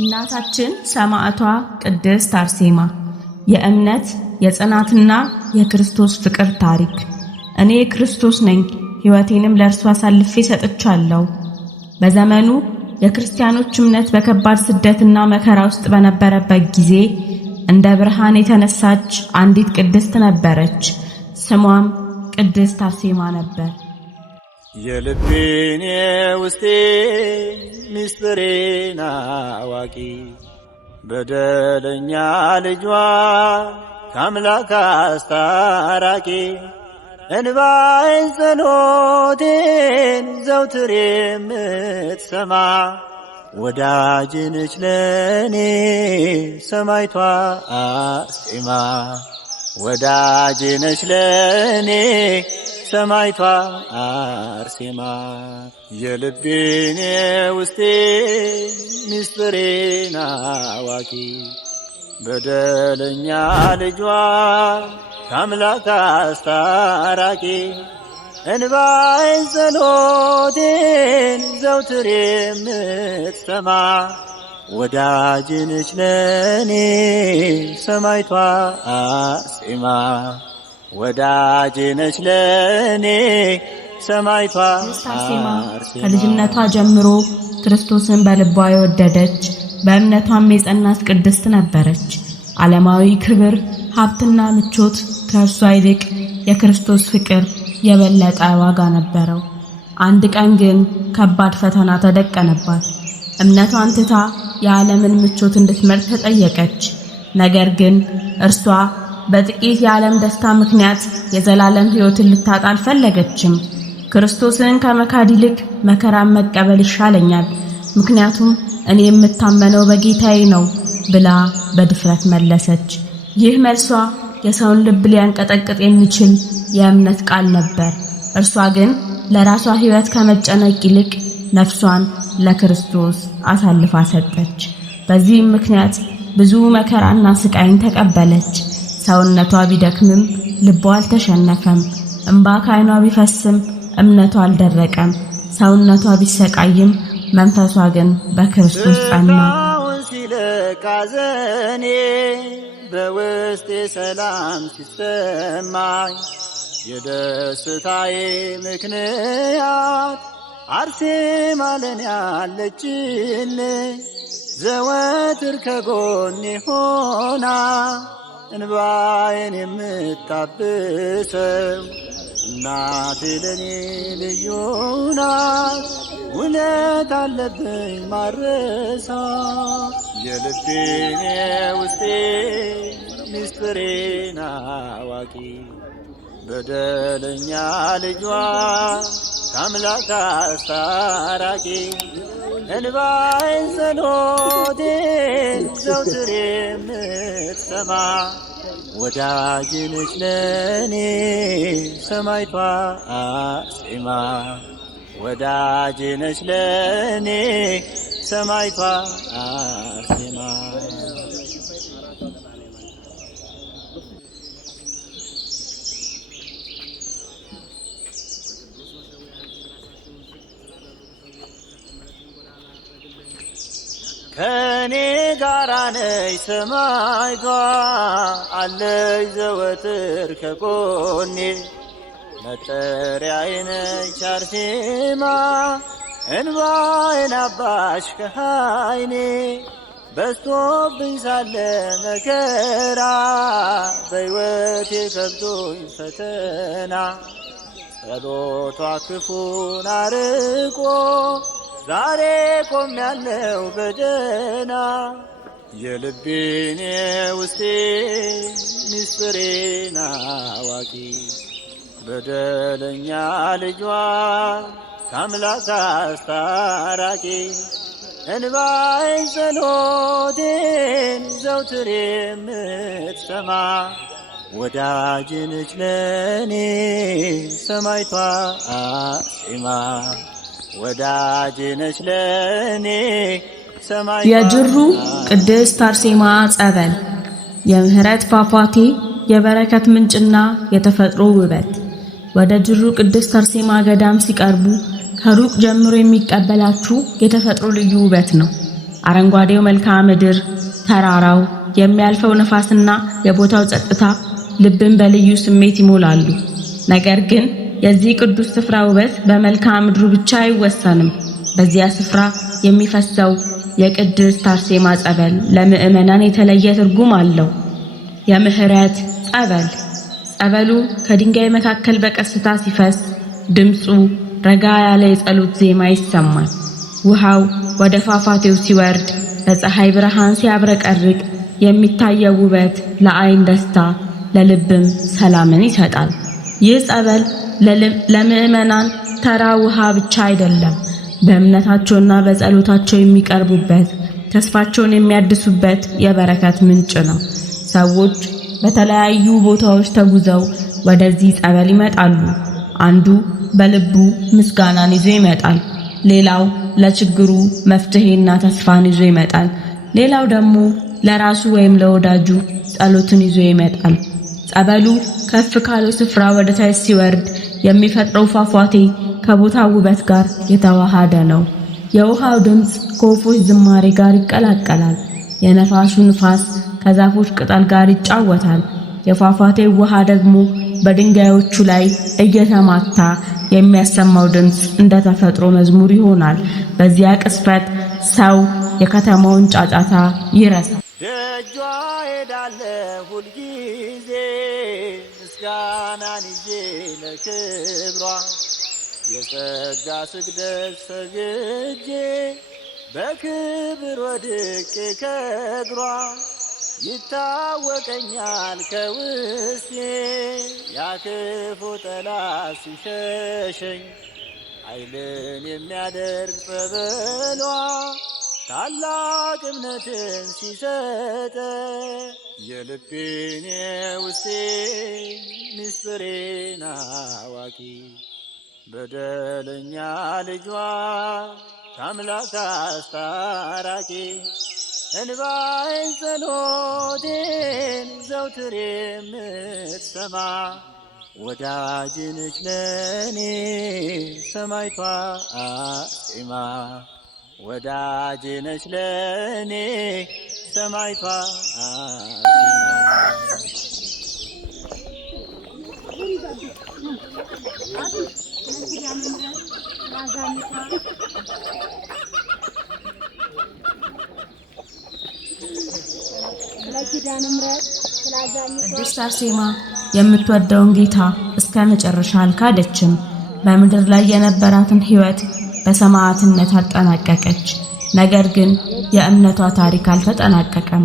እናታችን ሰማዕቷ ቅድስት አርሴማ የእምነት የጽናትና የክርስቶስ ፍቅር ታሪክ። እኔ ክርስቶስ ነኝ፣ ሕይወቴንም ለእርሱ አሳልፌ ሰጥቻለሁ። በዘመኑ የክርስቲያኖች እምነት በከባድ ስደትና መከራ ውስጥ በነበረበት ጊዜ እንደ ብርሃን የተነሳች አንዲት ቅድስት ነበረች። ስሟም ቅድስት አርሴማ ነበር። የልቤን ውስጤ ምስጢሬን አዋቂ በደለኛ ልጇ ከአምላክ አስታራቂ እንባዬን ጸሎቴን ዘውትር የምትሰማ ወዳጄ ነች ለኔ ሰማዕቷ አርሴማ። ወዳጄ ነች ለኔ ሰማዕቷ አርሴማ። የልቤን ውስጤ ምስጢሬን አዋቂ በደለኛ ልጇ ከአምላክ አስታራቂ እንባዬን ጸሎቴን ዘውትር የምትሰማ ወዳጄ ነች ለኔ ሰማዕቷ አርሴማ። ወዳጄ ነች ለኔ ሰማዕቷ አርሴማ ከልጅነቷ ጀምሮ ክርስቶስን በልቧ የወደደች በእምነቷም የጸናች ቅድስት ነበረች። ዓለማዊ ክብር፣ ሀብትና ምቾት ከእርሷ ይልቅ የክርስቶስ ፍቅር የበለጠ ዋጋ ነበረው። አንድ ቀን ግን ከባድ ፈተና ተደቀነባት። እምነቷን ትታ የዓለምን ምቾት እንድትመርጥ ተጠየቀች። ነገር ግን እርሷ በጥቂት የዓለም ደስታ ምክንያት የዘላለም ሕይወትን ልታጣ አልፈለገችም። ክርስቶስን ከመካድ ይልቅ መከራን መቀበል ይሻለኛል፣ ምክንያቱም እኔ የምታመነው በጌታዬ ነው ብላ በድፍረት መለሰች። ይህ መልሷ የሰውን ልብ ሊያንቀጠቅጥ የሚችል የእምነት ቃል ነበር። እርሷ ግን ለራሷ ሕይወት ከመጨነቅ ይልቅ ነፍሷን ለክርስቶስ አሳልፋ ሰጠች። በዚህም ምክንያት ብዙ መከራና ስቃይን ተቀበለች። ሰውነቷ ቢደክምም ልቧ አልተሸነፈም። እንባ ከዓይኗ ቢፈስም እምነቷ አልደረቀም። ሰውነቷ ቢሰቃይም መንፈሷ ግን በክርስቶስ ጸና። ሲለቃዘኔ በውስጤ ሰላም ሲሰማኝ የደስታዬ ምክንያት አርሴማ ለኔ አለችልኝ። ዘወትር ከጎኔ ሆና እንባዬን የምታብሰው እናቴ ለኔ ልዩ ናት። ውለት አለብኝ ማረሳ የልቤን ውስጤ ምስጢሬን አዋቂ በደለኛ ልጇ ከአምላክ አስታራቂ እንባዬን ጸሎቴን ዘውትር የምትሰማ ወዳጄ ነች ለኔ ሰማዕቷ አርሴማ። ወዳጄ ነች ለኔ ሰማዕቷ አርሴማ። ከኔ ጋራ ነች ሰማዕቷ አለች ዘወትር ከጎኔ መጠሪያዬ ነች አርሴማ እንባዬን አባሽ ከዓይኔ በዝቶብኝ ሳለ መከራ በሕይወቴ ከብዶኝ ፈተና ጸሎቷ ክፉን አርቆ ዛሬ ቆሜያለሁ በደህና የልቤን ውስጤ ምስጢሬን አዋቂ በደለኛ ልጇ ከአምላክ አስታራቂ እንባዬን ጸሎቴን ዘውትር የምትሰማ ወዳጄ ነች ለኔ ሰማዕቷ አርሴማ። ወዳጄ ነች ለኔ ሰማዕቷ። የጅሩ ቅድስት አርሴማ ጸበል የምህረት ፏፏቴ የበረከት ምንጭና የተፈጥሮ ውበት። ወደ ጅሩ ቅድስት አርሴማ ገዳም ሲቀርቡ ከሩቅ ጀምሮ የሚቀበላችሁ የተፈጥሮ ልዩ ውበት ነው። አረንጓዴው መልክዓ ምድር፣ ተራራው፣ የሚያልፈው ነፋስና የቦታው ጸጥታ ልብን በልዩ ስሜት ይሞላሉ። ነገር ግን የዚህ ቅዱስ ስፍራ ውበት በመልክዓ ምድሩ ብቻ አይወሰንም። በዚያ ስፍራ የሚፈሰው የቅድስት አርሴማ ጸበል ለምእመናን የተለየ ትርጉም አለው። የምህረት ጸበል። ጸበሉ ከድንጋይ መካከል በቀስታ ሲፈስ ድምፁ ረጋ ያለ የጸሎት ዜማ ይሰማል። ውሃው ወደ ፏፏቴው ሲወርድ በፀሐይ ብርሃን ሲያብረቀርቅ የሚታየው ውበት ለዓይን ደስታ፣ ለልብም ሰላምን ይሰጣል። ይህ ጸበል ለምእመናን ተራ ውሃ ብቻ አይደለም። በእምነታቸውና በጸሎታቸው የሚቀርቡበት፣ ተስፋቸውን የሚያድሱበት የበረከት ምንጭ ነው። ሰዎች በተለያዩ ቦታዎች ተጉዘው ወደዚህ ጸበል ይመጣሉ። አንዱ በልቡ ምስጋናን ይዞ ይመጣል። ሌላው ለችግሩ መፍትሄና ተስፋን ይዞ ይመጣል። ሌላው ደግሞ ለራሱ ወይም ለወዳጁ ጸሎትን ይዞ ይመጣል። ጸበሉ ከፍ ካለው ስፍራ ወደ ታች ሲወርድ የሚፈጥረው ፏፏቴ ከቦታው ውበት ጋር የተዋሃደ ነው። የውሃው ድምፅ ከወፎች ዝማሬ ጋር ይቀላቀላል። የነፋሱ ንፋስ ከዛፎች ቅጠል ጋር ይጫወታል። የፏፏቴው ውሃ ደግሞ በድንጋዮቹ ላይ እየተማታ የሚያሰማው ድምፅ እንደ ተፈጥሮ መዝሙር ይሆናል። በዚያ ቅስፈት ሰው የከተማውን ጫጫታ ይረሳል። ደጇ ሄዳለሁ ሁልጊዜ ምስጋናን ይዤ ለክብሯ የጸጋ ስግደት ሰግጄ በክብር ወድቄ ከእግሯ ይታወቀኛል ከውስጤ ያክፉ ጠላት ሲሸሸኝ ኃይልን የሚያደርግ ጸበሏ ታላቅ እምነትን ሲሰጠ የልቤን ውስጤ ምስጢሬን አዋቂ በደለኛ ልጇ ከአምላክ አስታራቂ እንባዬን ጸሎቴን ዘውትር የምትሰማ ወዳጅ ነች ለኔ ሰማዕቷ አርሴማ ወዳጅ ነች ለኔ ሰማዕቷ ቅድስት አርሴማ የምትወደውን ጌታ እስከ መጨረሻ አልካደችም። በምድር ላይ የነበራትን ሕይወት በሰማዕትነት አጠናቀቀች። ነገር ግን የእምነቷ ታሪክ አልተጠናቀቀም።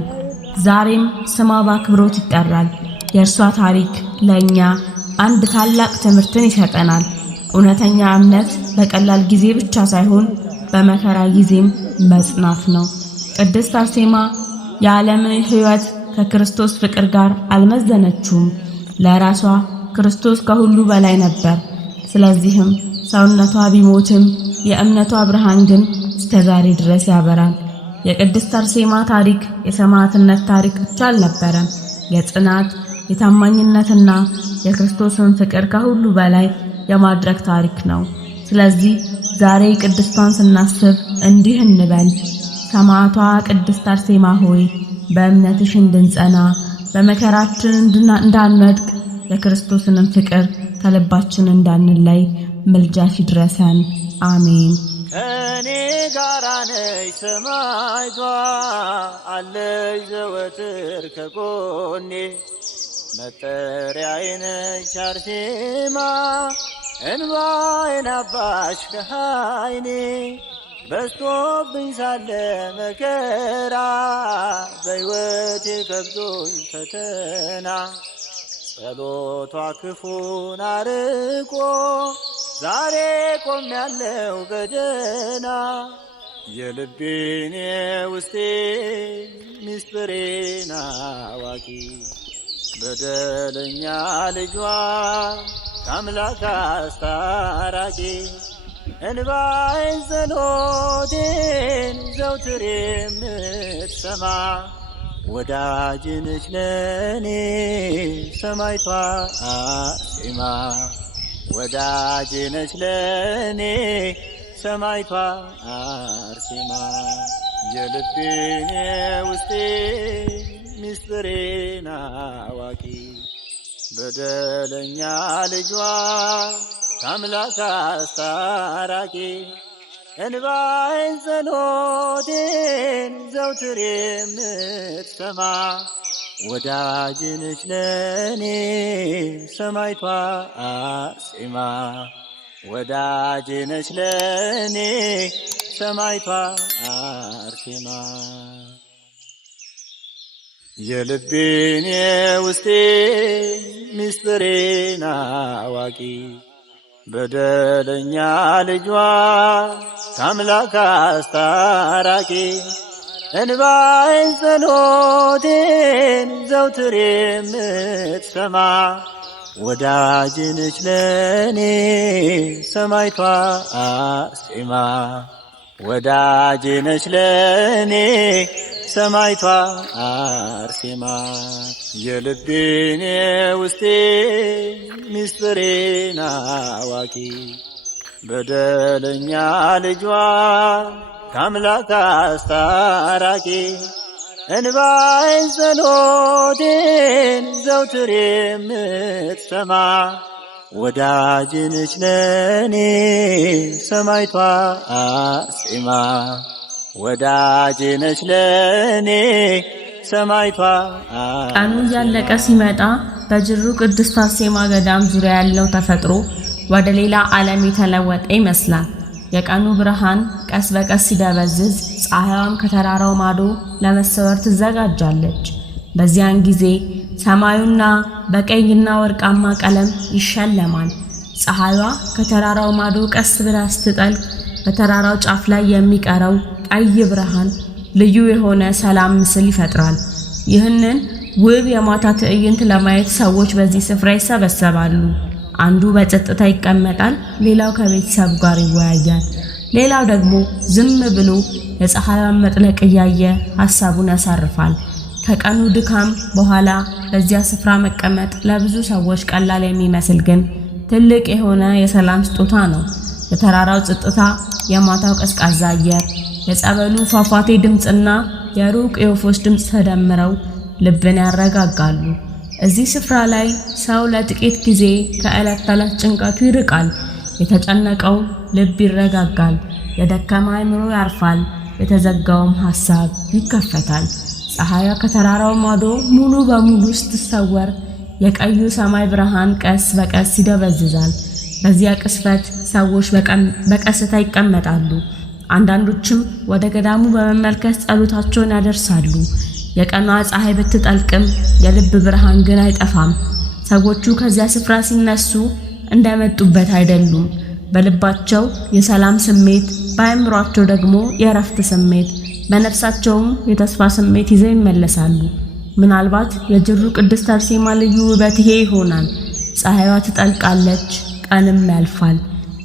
ዛሬም ስሟ በአክብሮት ይጠራል። የእርሷ ታሪክ ለእኛ አንድ ታላቅ ትምህርትን ይሰጠናል። እውነተኛ እምነት በቀላል ጊዜ ብቻ ሳይሆን በመከራ ጊዜም መጽናት ነው። ቅድስት አርሴማ የዓለምን ሕይወት ከክርስቶስ ፍቅር ጋር አልመዘነችውም። ለራሷ ክርስቶስ ከሁሉ በላይ ነበር። ስለዚህም ሰውነቷ ቢሞትም የእምነቷ ብርሃን ግን እስከ ዛሬ ድረስ ያበራል። የቅድስት አርሴማ ታሪክ የሰማዕትነት ታሪክ ብቻ አልነበረም። የጽናት፣ የታማኝነትና የክርስቶስን ፍቅር ከሁሉ በላይ የማድረግ ታሪክ ነው። ስለዚህ ዛሬ ቅድስቷን ስናስብ እንዲህ እንበል: ሰማዕቷ ቅድስት አርሴማ ሆይ በእምነትሽ እንድንጸና፣ በመከራችን እንዳንወድቅ፣ የክርስቶስንም ፍቅር ከልባችን እንዳንለይ ምልጃሽ ይድረሰን። አሜን። ከኔ ጋራ ነሽ ሰማዕቷ አለሽ ዘወትር ከጎኔ መጠሪያዬ ነሽ አርሴማ እንባዬን አባሽ ከዓይኔ በዝቶብኝ ሳለ መከራ በሕይወቴ ከብዶኝ ፈተና ጸሎቷ ክፉን አርቆ ዛሬ ቆሜያለሁ በደህና የልቤን ውስጤ ምስጢሬን አዋቂ በደለኛ ልጇ ከአምላክ አስታራቂ እንባዬን ጸሎቴን ዘውትር የምትሰማ ወዳጅ ነች ለኔ ሰማዕቷ አርሴማ ወዳጅ ነች ለኔ ሰማዕቷ አርሴማ የልቤን ውስጤ ምስጢሬን አዋቂ በደለኛ ልጇ ከአምላክ አስታራቂ እንባዬን ጸሎቴን ዘውትር የምትሰማ ወዳጅ ነች ለኔ ሰማዕቷ አርሴማ ወዳጅ ነች ለኔ ሰማዕቷ አርሴማ የልቤን ውስጤ ምስጢሬን አዋቂ በደለኛ ልጇ ከአምላክ አስታራቂ እንባዬን ጸሎቴን ዘውትር የምትሰማ ወዳጅ ነች ለኔ ሰማዕቷ አርሴማ ወዳጅ ነች ለኔ ሰማዕቷ አርሴማ የልቤን ውስጤ ምስጢሬን አዋቂ በደለኛ ልጇ ከአምላክ አስታራቂ እንባዬን ጸሎቴን ዘውትር የምትሰማ ወዳጅ ነች ለኔ ሰማዕቷ አርሴማ ወዳጅ ነች ለኔ ሰማዕቷ። ቀኑ እያለቀ ሲመጣ በጅሩ ቅድስት አርሴማ ገዳም ዙሪያ ያለው ተፈጥሮ ወደ ሌላ ዓለም የተለወጠ ይመስላል። የቀኑ ብርሃን ቀስ በቀስ ሲደበዝዝ ፀሐይዋም ከተራራው ማዶ ለመሰወር ትዘጋጃለች። በዚያን ጊዜ ሰማዩና በቀይና ወርቃማ ቀለም ይሸለማል። ፀሐይዋ ከተራራው ማዶ ቀስ ብላ ስትጠልቅ በተራራው ጫፍ ላይ የሚቀረው ቀይ ብርሃን ልዩ የሆነ ሰላም ምስል ይፈጥራል። ይህንን ውብ የማታ ትዕይንት ለማየት ሰዎች በዚህ ስፍራ ይሰበሰባሉ። አንዱ በጸጥታ ይቀመጣል፣ ሌላው ከቤተሰብ ጋር ይወያያል፣ ሌላው ደግሞ ዝም ብሎ የፀሐይዋን መጥለቅ እያየ ሐሳቡን ያሳርፋል። ከቀኑ ድካም በኋላ በዚያ ስፍራ መቀመጥ ለብዙ ሰዎች ቀላል የሚመስል ግን ትልቅ የሆነ የሰላም ስጦታ ነው። የተራራው ጸጥታ፣ የማታው ቀዝቃዛ አየር፣ የጸበሉ ፏፏቴ ድምጽና የሩቅ የወፎች ድምጽ ተደምረው ልብን ያረጋጋሉ። እዚህ ስፍራ ላይ ሰው ለጥቂት ጊዜ ከዕለት ተዕለት ጭንቀቱ ይርቃል። የተጨነቀው ልብ ይረጋጋል፣ የደከመ አእምሮ ያርፋል፣ የተዘጋውም ሐሳብ ይከፈታል። ፀሐይዋ ከተራራው ማዶ ሙሉ በሙሉ ስትሰወር የቀዩ ሰማይ ብርሃን ቀስ በቀስ ይደበዝዛል። በዚያ ቅስፈት ሰዎች በቀስታ ይቀመጣሉ። አንዳንዶችም ወደ ገዳሙ በመመልከት ጸሎታቸውን ያደርሳሉ። የቀኗ ፀሐይ ብትጠልቅም የልብ ብርሃን ግን አይጠፋም። ሰዎቹ ከዚያ ስፍራ ሲነሱ እንደመጡበት አይደሉም። በልባቸው የሰላም ስሜት፣ በአእምሯቸው ደግሞ የእረፍት ስሜት፣ በነፍሳቸውም የተስፋ ስሜት ይዘው ይመለሳሉ። ምናልባት የጅሩ ቅድስት አርሴማ ልዩ ውበት ይሄ ይሆናል። ፀሐይዋ ትጠልቃለች፣ ቀንም ያልፋል።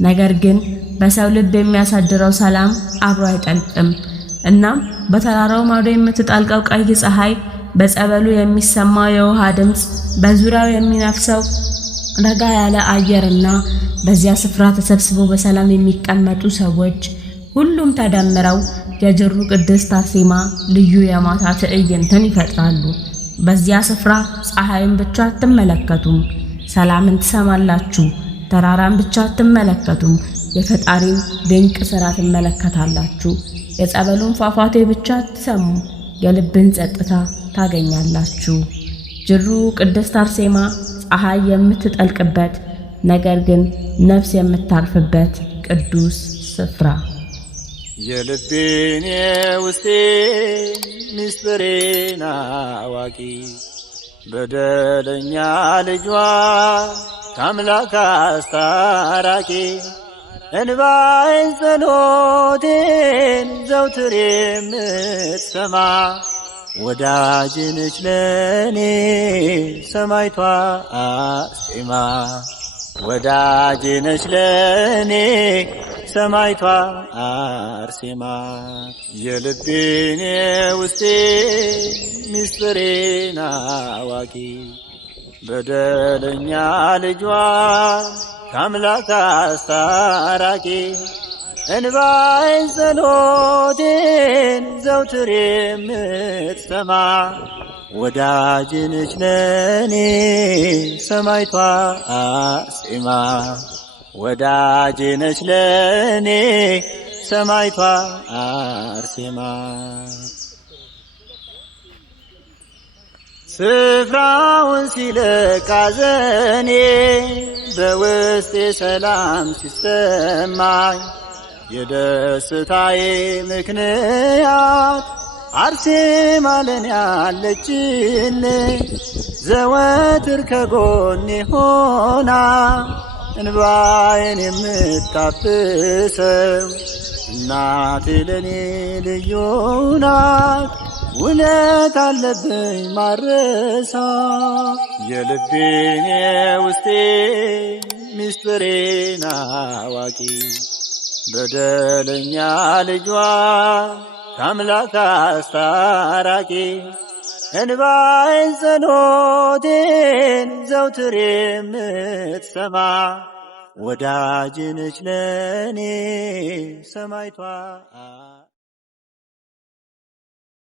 ነገር ግን በሰው ልብ የሚያሳድረው ሰላም አብሮ አይጠልቅም። እናም በተራራው ማዶ የምትጠልቀው ቀይ ፀሐይ፣ በጸበሉ የሚሰማው የውሃ ድምጽ፣ በዙሪያው የሚነፍሰው ረጋ ያለ አየርና በዚያ ስፍራ ተሰብስበው በሰላም የሚቀመጡ ሰዎች ሁሉም ተደምረው የጅሩ ቅድስት አርሴማ ልዩ የማታ ትዕይንትን ይፈጥራሉ። በዚያ ስፍራ ፀሐይን ብቻ አትመለከቱም፣ ሰላምን ትሰማላችሁ። ተራራን ብቻ አትመለከቱም፣ የፈጣሪን ድንቅ ሥራ ትመለከታላችሁ። የጸበሉን ፏፏቴ ብቻ አትሰሙ፣ የልብን ጸጥታ ታገኛላችሁ። ጅሩ ቅድስት አርሴማ ፀሐይ የምትጠልቅበት ነገር ግን ነፍስ የምታርፍበት ቅዱስ ስፍራ። የልቤን ውስጤ ምስጢሬን አዋቂ በደለኛ ልጇ ከአምላክ አስታራቂ እንባዬን ጸሎቴን ዘውትር የምትሰማ ወዳጅ ነች ለኔ ሰማዕቷ አርሴማ ወዳጅ ነች ለኔ ሰማዕቷ አርሴማ የልቤን ውስጤ ምስጢሬን አዋቂ በደለኛ ልጇ ከአምላክ አስታራቂ እንባዬን ጸሎቴን ዘውትር የምትሰማ ወዳጅ ነች ለኔ ሰማዕቷ አርሴማ። ወዳጅ ነች ለኔ ሰማዕቷ አርሴማ። ስፍራውን ሲለቅ ሐዘኔ በውስጤ ሰላም ሲሰማኝ የደስታዬ ምክንያት አርሴማ ለኔ አለችልኝ። ዘወትር ከጎኔ ሆና እንባዬን የምታብሰው እናቴ ለኔ ልዩ ናት። ውለት አለብኝ ማረሳ የልቤን የውስጤ ምስጢሬን አዋቂ በደለኛ ልጇ ከአምላክ አስታራቂ እንባዬን ጸሎቴን ዘውትር የምትሰማ ወዳጅ ነች ለኔ ሰማዕቷ